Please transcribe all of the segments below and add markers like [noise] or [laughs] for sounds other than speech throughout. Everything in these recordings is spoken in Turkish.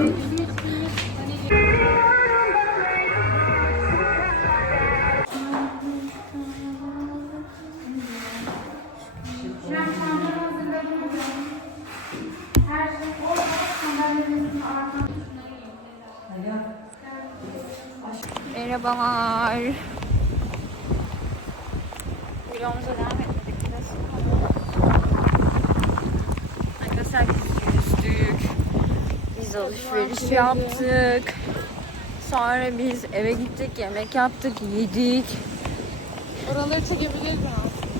Mm-hmm. Alışveriş yaptık. Sonra biz eve gittik, yemek yaptık, yedik. Oraları çekebilir mi?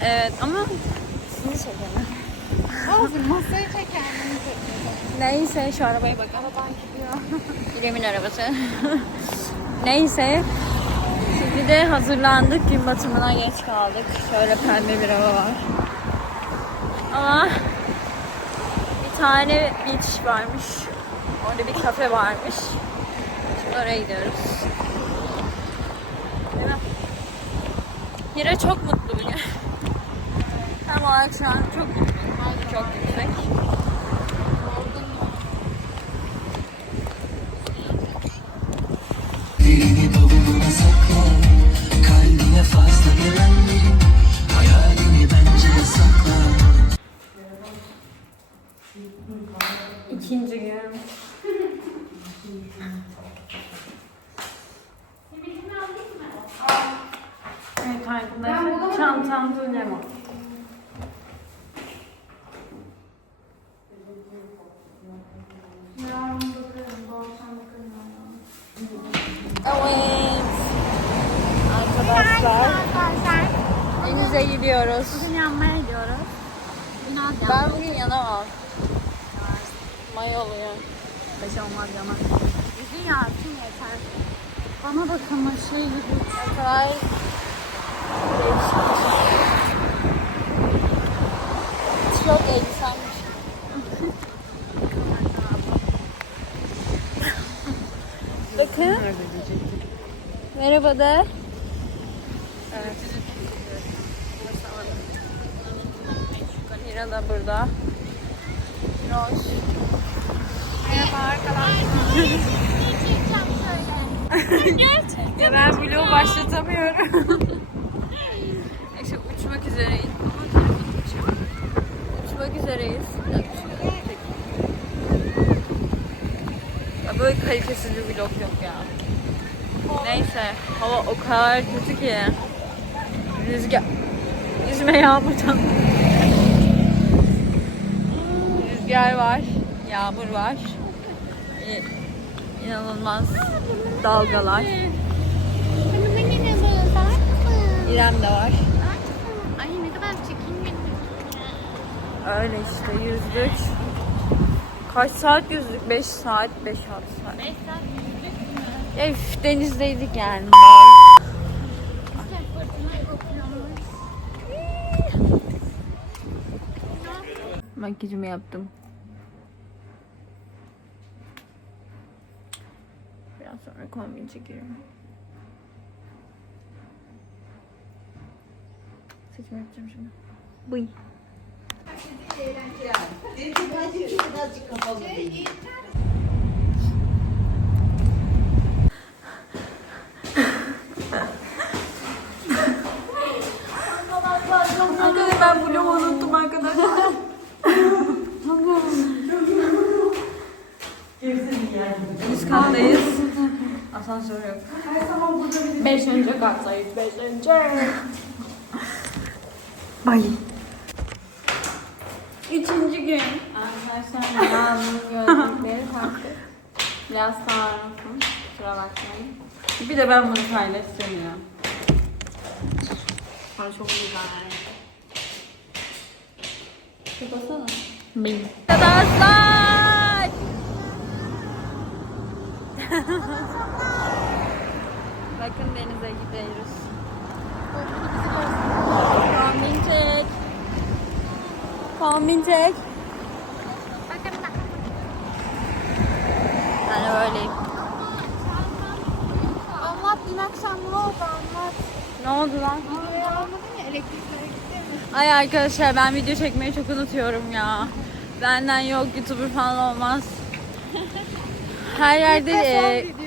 Evet ama sizi çekemem. Olsun masayı çeker Neyse şu arabaya bak. Araban gidiyor. İrem'in arabası. Neyse. Şimdi de hazırlandık. Gün batımına geç kaldık. Şöyle pembe bir hava var. Ama bir tane beach varmış. Orada bir kafe varmış. Şimdi oraya gidiyoruz. Hira çok mutlu bugün. Tam olarak şu an çok mutlu. Çok yüksek. Dilini bavuluna sakla Kalbine fazla gelenlerin Hayalini bence sakla İkinci gün. Evet arkadaşlar çantamda lemon. Evet. Arkadaşlar denize gidiyoruz. Bugün yanmaya gidiyoruz. Biraz Ben bugün yanamam. May oluyor. Yaman. Yüzün yansın yeter. Bana gibi. Ne kadar değişik. Çok elbisemmiş. [laughs] Bakın. Merhaba de. Evet. Hira da burada. Roş. Ya [laughs] ben vlog başlatamıyorum. işte uçmak üzereyiz. Uçmak üzereyiz. Ya böyle kalitesiz bir vlog yok ya. Neyse hava o kadar kötü ki. Rüzgar. Yüzme yağmurdan. Rüzgar var. Yağmur var. İ- İnanılmaz dalgalar. İrem de var. Ay ne kadar çekin Öyle işte yüzdük. Kaç saat yüzdük? 5 saat, 5-6 saat. 5 saat yüzdük mü? Üf, denizdeydik yani. Makyajımı yaptım. Sonra kombin çekerim. Saçımı yapacağım şimdi. Bıy. Arkadaşlar 5 önce kattayız. 5 önce. Bay. Üçüncü gün. Arkadaşlar yağmur gözlükleri taktık. Biraz sarrafım. Kusura bakmayın. Bir de ben bunu paylaşacağım ya. Bana çok güzel. Kapasana. Benim. Arkadaşlar. [laughs] Bakın denize gidiyoruz. Çek. Kombin çek. Ben de böyleyim. Anlat dün akşam ne oldu anlat. Ne oldu lan? Videoyu almadın ya elektriklere gitti mi? Ay arkadaşlar ben video çekmeyi çok unutuyorum ya. Benden yok YouTuber falan olmaz. Her yerde e.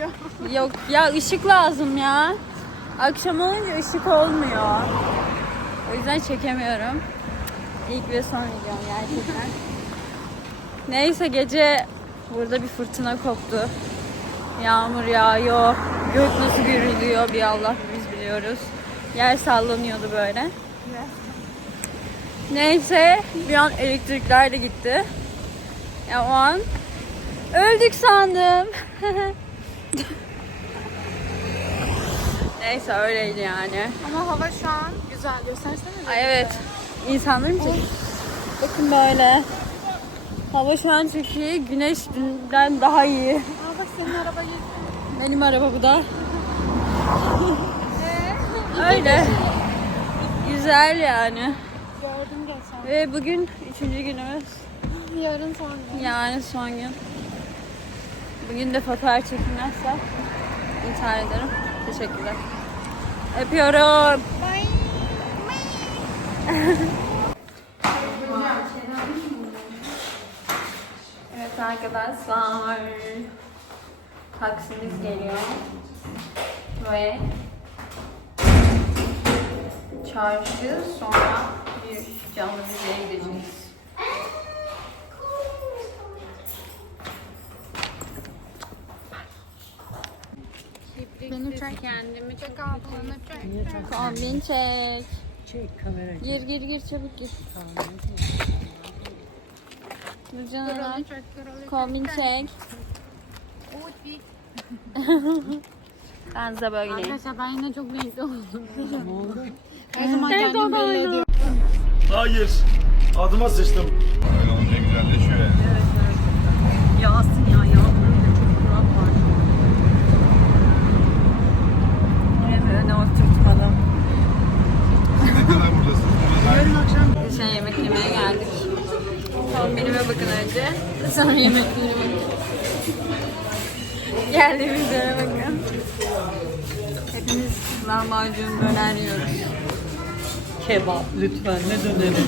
yok ya ışık lazım ya. Akşam olunca ışık olmuyor. O yüzden çekemiyorum. İlk ve son videom gerçekten. Neyse gece burada bir fırtına koptu. Yağmur yağıyor. Gök nasıl gürülüyor bir Allah biz biliyoruz. Yer sallanıyordu böyle. Neyse bir an elektrikler de gitti. Ya o an öldük sandım. [laughs] Neyse öyleydi yani. Ama hava şu an güzel. Göstersene. Ay evet. İnsanların mı Bakın böyle. Hava şu an çok iyi. Güneş dünden daha iyi. Aa bak senin araba geçti. Benim araba bu da. [laughs] Öyle. Güzel yani. Gördüm geçen. Ve bugün üçüncü günümüz. Yarın sonra. Yani son gün. Bugün de fotoğraf çekilmezse intihar ederim. Teşekkürler. Öpüyorum. evet arkadaşlar. Taksimiz geliyor. Ve çarşı sonra bir canlı müzeye gideceğiz. Beni çek. Kendimi çek ablanı çek. Kombin çek. Gir gir gir çabuk gir. Dur canım. Kralı çek. Kralı Kombin çek. Ben de böyleyim. Arkadaşlar ben yine çok renkli oldum. Ne oldu? Her zaman kendimi belli ediyorum. Hayır. Adıma sıçtım. Öyle olunca güzelleşiyor ya. Yağsın ya yağmurun da çok kurak var. Evet öyle oturtmadım. Ne kadar buradasınız? Burada Biz şey yemek yemeye geldik. Kombinime bakın önce. Sonra yemeklerime bakın. Geldiğimiz yere bakın. Hepimiz lahmacun döner yiyoruz. Kebap lütfen ne döneri?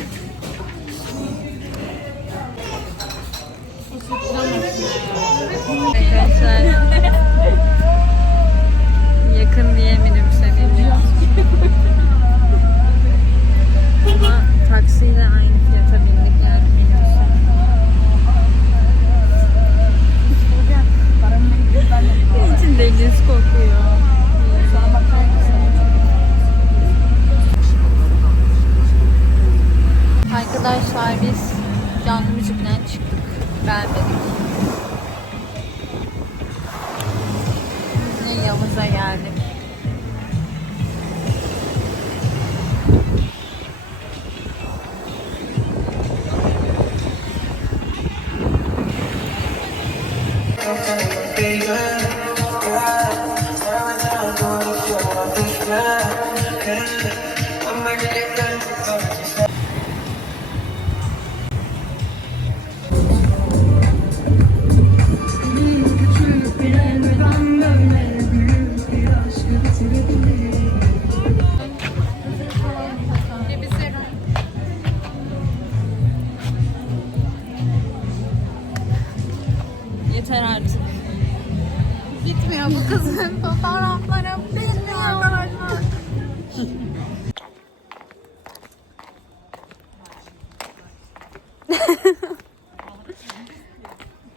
Bir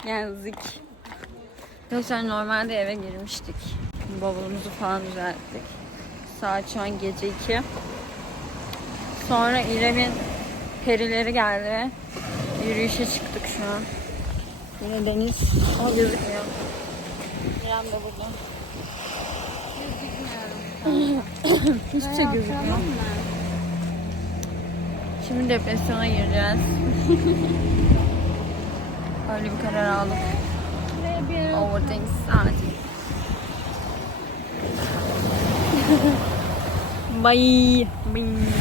Yazık. Arkadaşlar normalde eve girmiştik. Bavulumuzu falan düzelttik. Saat şu an gece 2. Sonra İrem'in perileri geldi ve yürüyüşe çıktık şu an. Yine deniz ama gözükmüyor. İrem de burada. Hiçbir şey gözükmüyor. Şimdi depresyona gireceğiz. [laughs] Öyle bir karar aldım. Overthink sadece. Bye. Bye.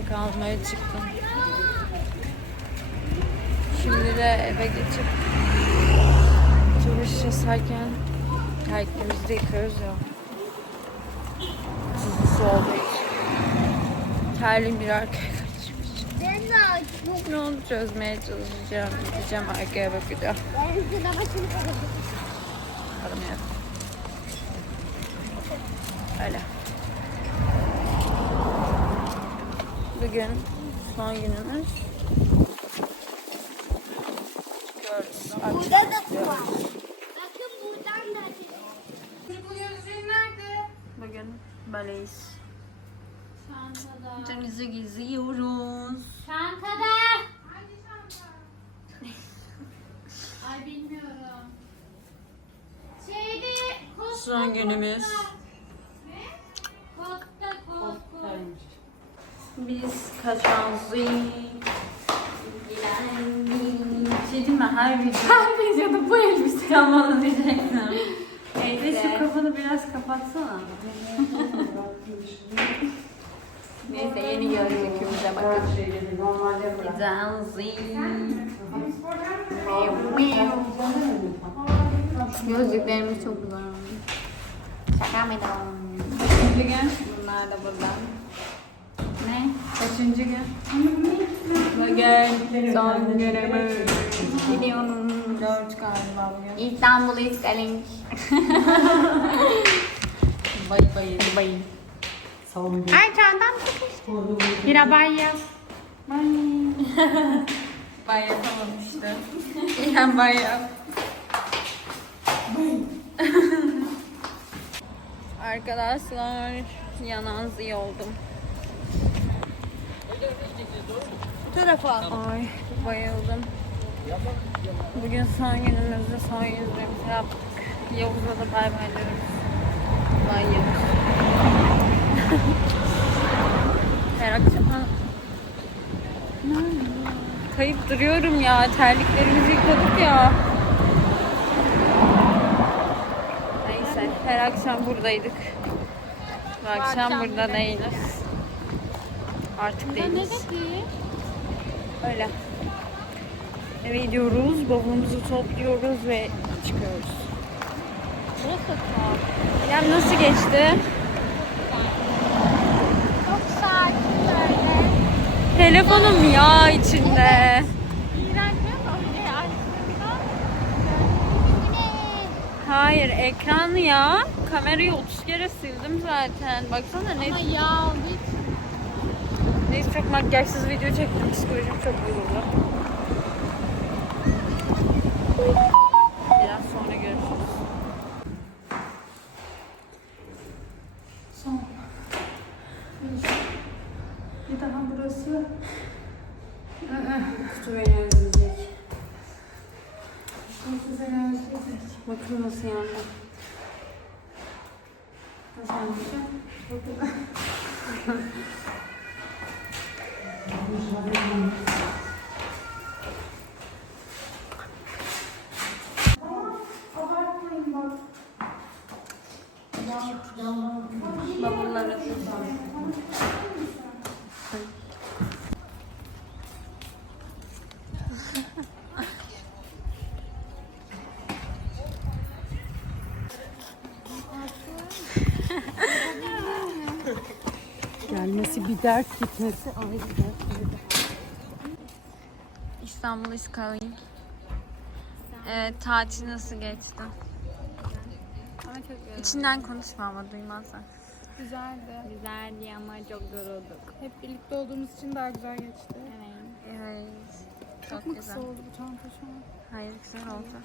Ekmek almaya çıktım. Şimdi de eve geçip çamaşır asarken terliklerimizi de yıkarız ya. Tuzlu su olduğu için. Terliğim bir arkaya kaçmış. Ne oldu çözmeye çalışacağım. Gideceğim arkaya bakacağım. Bakalım ya. Öyle. Bugün son günümüz. Çıkıyoruz. Akşam çıkıyoruz. Bakın buradan da. Bugün baleyiz. Denize geziyoruz. Çantada. [laughs] Ay bilmiyorum. Şeyde Son günümüz. Kaçağızı. Bir şey diyeyim mi? Her video. Her videoda bu elbise. Tamam diyecektim. Evde şu kafanı biraz kapatsana. Neyse yeni gözlükümüze bakın. Güzelzi. Gözlüklerimiz çok güzel. Şaka mıydı? Kaçıncı gün? Bunlar da burada. Kaçıncı gün? Bugün son günümüz. Gidiyorum. Dört galiba bugün. İstanbul is calling. [laughs] Bay bay. Bay. Ay çantam sıkıştı. Bir [laughs] bay yap. Bay yapamamıştı. İrem bay yap. Arkadaşlar yananzı oldum. Bu tarafa. Ay bayıldım. Bugün son günümüzde son yüzümüzü yaptık. Yavuz'a da bay bay diyoruz. Bay Yavuz. [laughs] Her akşam Kayıp duruyorum ya. Terliklerimizi yıkadık ya. Neyse. Her akşam buradaydık. Bu akşam burada değiliz. Artık değiliz. Öyle. Eve gidiyoruz. Bavulumuzu topluyoruz ve çıkıyoruz. Ya nasıl geçti? Çok sakin böyle. Telefonum ya içinde. Hayır ekran ya. Kamerayı 30 kere sildim zaten. Baksana ne Ama yağ için. Neyse çok makyajsız video çektim. Psikolojim çok bozuldu. Biraz sonra görüşürüz. Son. Bir daha burası. Kutu beni özleyecek. Kutu beni özleyecek. Bakın nasıl yandı. Nasıl yandı? Çok güzel. Obrigada. Dert, gitmesi ayrı dert. İstanbul is calling. Evet, tatil nasıl geçti? Ama çok güzel. İçinden konuşma ama duymazlar. Güzeldi. Güzeldi ama çok yorulduk. Hep birlikte olduğumuz için daha güzel geçti. Evet. Çok Çok güzel. kısa oldu bu çanta şu an. Hayır güzel oldu.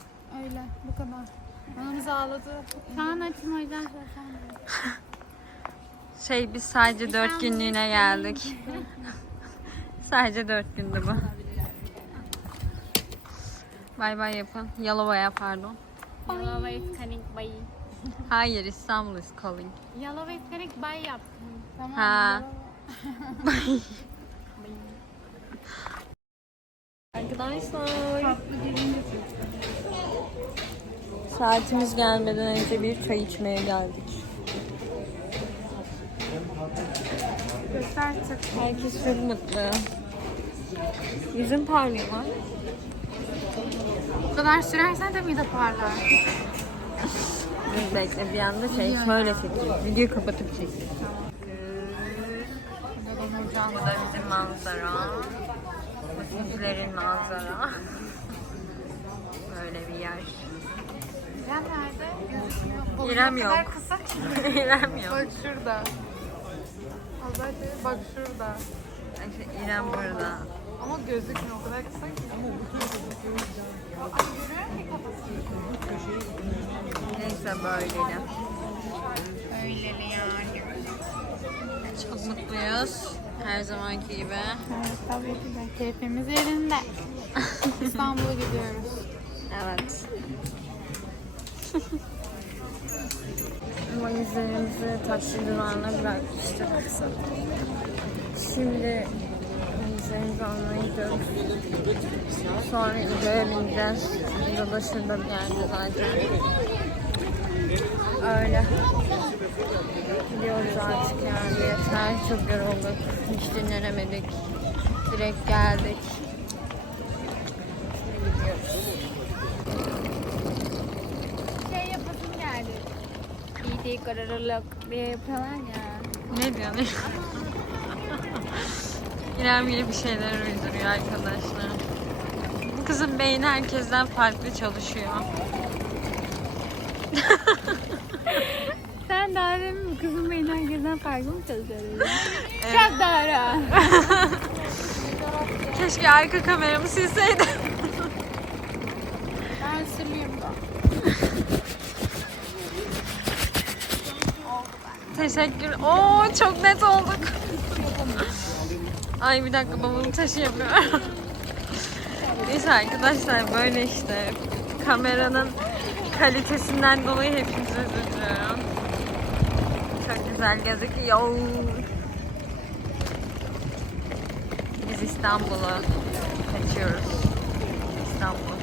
Öyle, bu kadar. Anamız ağladı. Kaan açım o yüzden söylesem [laughs] Şey biz sadece dört günlüğüne geldik. [laughs] sadece dört gündü bu. Bay bay yapın. Yalova'ya pardon. Yalova is coming by. Hayır İstanbul is calling. Yalova is coming by yaptım. Tamam. Ha. Arkadaşlar. Saatimiz gelmeden önce bir çay içmeye geldik. Göster çık. Herkes çok mutlu. Yüzüm parlıyor mu? Bu kadar sürersen de parlar. Dur bekle bir anda şey şöyle çekeyim. Videoyu kapatıp çekeyim. Bu da bizim manzara. Bu sizlerin manzara. Böyle bir yer. İrem nerede? İrem O kadar yok. kısa ki. [laughs] İrem yok. Bak şurada. Azade bak şurada. İşte İrem burada. Ama gözükmüyor. O kadar kısa ki. Musun kafasını? Neyse böyleydi. Öyleli yani. Çok mutluyuz. Her zamanki gibi. Evet tabii ki de. Keyfimiz yerinde. [laughs] İstanbul'a gidiyoruz. Evet. [laughs] Valizlerimizi taksi durağına bırakmıştık. Şimdi valizlerimizi almaya gidiyoruz. Sonra İdo'ya bineceğiz. İdo da şurada bir yerde zaten. Öyle. Gidiyoruz artık yani yeter. Çok yorulduk. Hiç dinlenemedik. Direkt geldik. Şimdi gidiyoruz. Şey yapasım geldi. İyi kararlılık diye yapıyorlar ya. Ne diyorsun? [laughs] İrem yine bir şeyler uyduruyor arkadaşlar. Bu kızın beyni herkesten farklı çalışıyor. [laughs] Sen daha demin bu kızın beyni herkesten farklı mı çalışıyorsun? [laughs] Çok doğru. Keşke arka kameramı silseydim. Ben sürüyüm da. Teşekkür. Oo çok net olduk. Ay bir dakika babamın taşı yapıyor. Neyse arkadaşlar böyle işte. Kameranın kalitesinden dolayı hepinizi özür. Çok güzel gözüküyor. Biz İstanbul'a kaçıyoruz. İstanbul.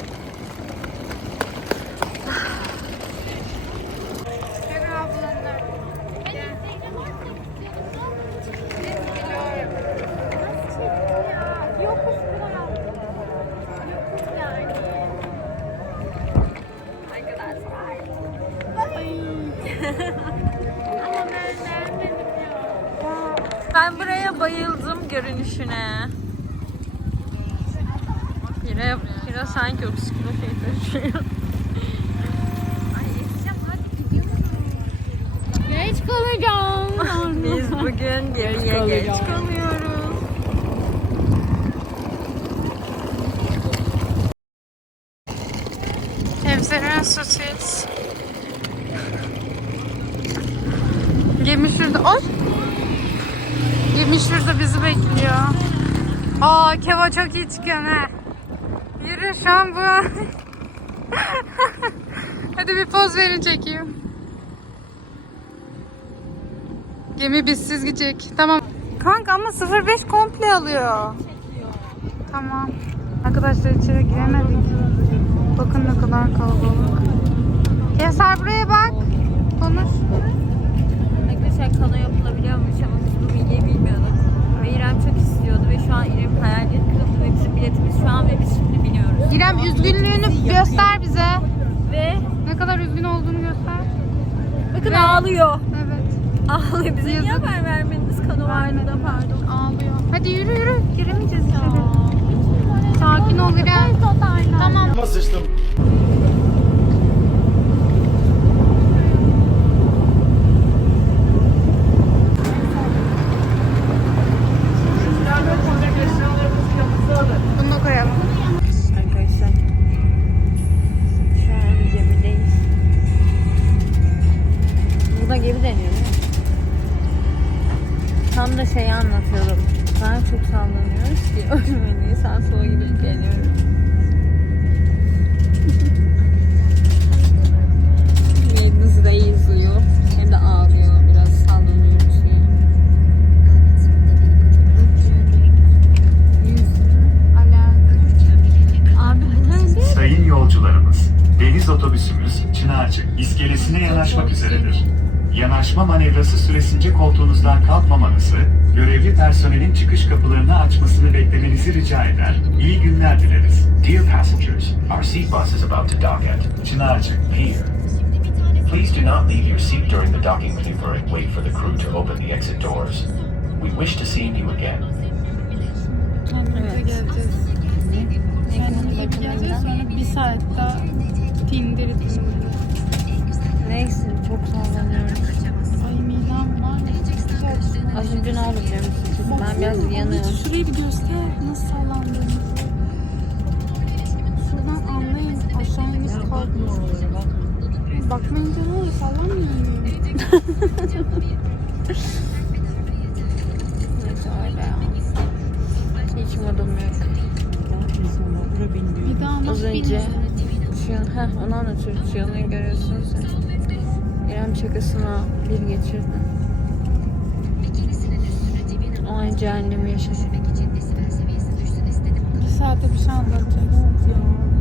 Ben buraya bayıldım görünüşüne. Hira, Hira sanki 30 kilo şey taşıyor. Geç kalacağım. Biz bugün geriye geç kalıyoruz. Evzeren Sosis. Gemi şurada. Ay. Gemi şurada bizi bekliyor. Aa Keva çok iyi çıkıyor ha. Yürü şu an bu. [laughs] Hadi bir poz verin çekeyim. Gemi bizsiz gidecek. Tamam. Kanka ama 05 komple alıyor. Tamam. Arkadaşlar içeri giremedik. Bakın ne kadar kalabalık. Kevser buraya bak. Konuş. Arkadaşlar kano yapılabiliyormuş ama biz bu bilgiyi bilmiyorduk. Ve İrem çok istiyordu ve şu an İrem hayalleri kırıldı ve bizim biletimiz şu an ve biz şimdi biniyoruz. İrem üzgünlüğünü göster bize. Ve Ne kadar üzgün olduğunu göster. bakın ağlıyor. Evet. Ağlıyor. Bize niye haber vermediniz kano vardı da pardon. Ağlıyor. Hadi yürü yürü. Giremeyeceğiz içeri. Sakin ol İrem. Tamam. Ama sıçtım. Bunu da koyalım. Arkadaşlar. Şu an gemideyiz. Buna gemi deniyor değil mi? Tam da şeyi anlatıyordum. Rica eder. İyi günler. Dear passengers, our seat bus is about to dock at Çınarcık, Pier. Please do not leave your seat during the docking maneuver and wait for the crew to open the exit doors. We wish to see you again. Geleceğiz. Sonra bir saat daha tindiri tindiri. Neyse çok sallanıyorum. Ay midem var. Az önce ne oldu? Ben biraz yanıyorum. Şurayı bir göster. Nasıl sallandığını. Şuradan anlayın. Aşağı iniş kalkmış. Bakmayınca ne olur? Sallanmıyor muyum? Neyse öyle ya. Hiç modum yok. Bir daha Az nasıl önce bilmiyorum. şu an, heh, onu anlatıyorum. Şu yanı görüyorsunuz ya. İrem şakasına bir geçirdi. O an cehennemi yaşadım. Bir saate bir şey anlatacak. Ya,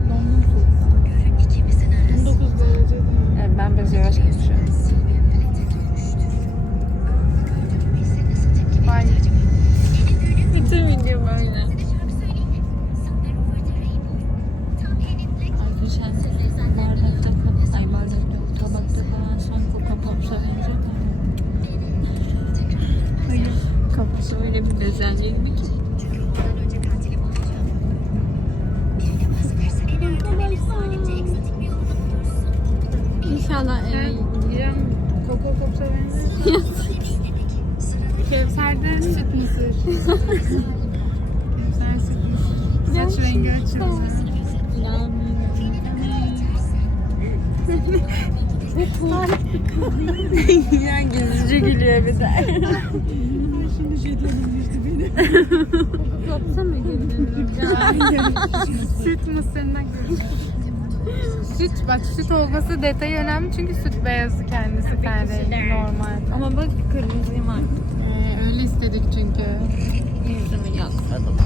dondum soğuktan. 19 derece. Evet, ben biraz yavaş konuşuyorum. Bye. Bütün video böyle. Öyle bir bezenliydi ki. İnşallah eve İrem Coco Pops'a benziyor. [laughs] Kevser'den süt mısır. Kevser süt mısır. Saç rengi açıldı. [laughs] ya gizlice gülüyor bir de. [laughs] Şimdi jetlerim düştü beni. [laughs] Kopsana gülüyorum. [laughs] süt mısırına göre. Süt bak süt olması detayı önemli çünkü süt beyazı kendisi ten rengi normal. Ama bak kırmızıyım artık. Ee, öyle istedik çünkü. Yüzümü yakladım.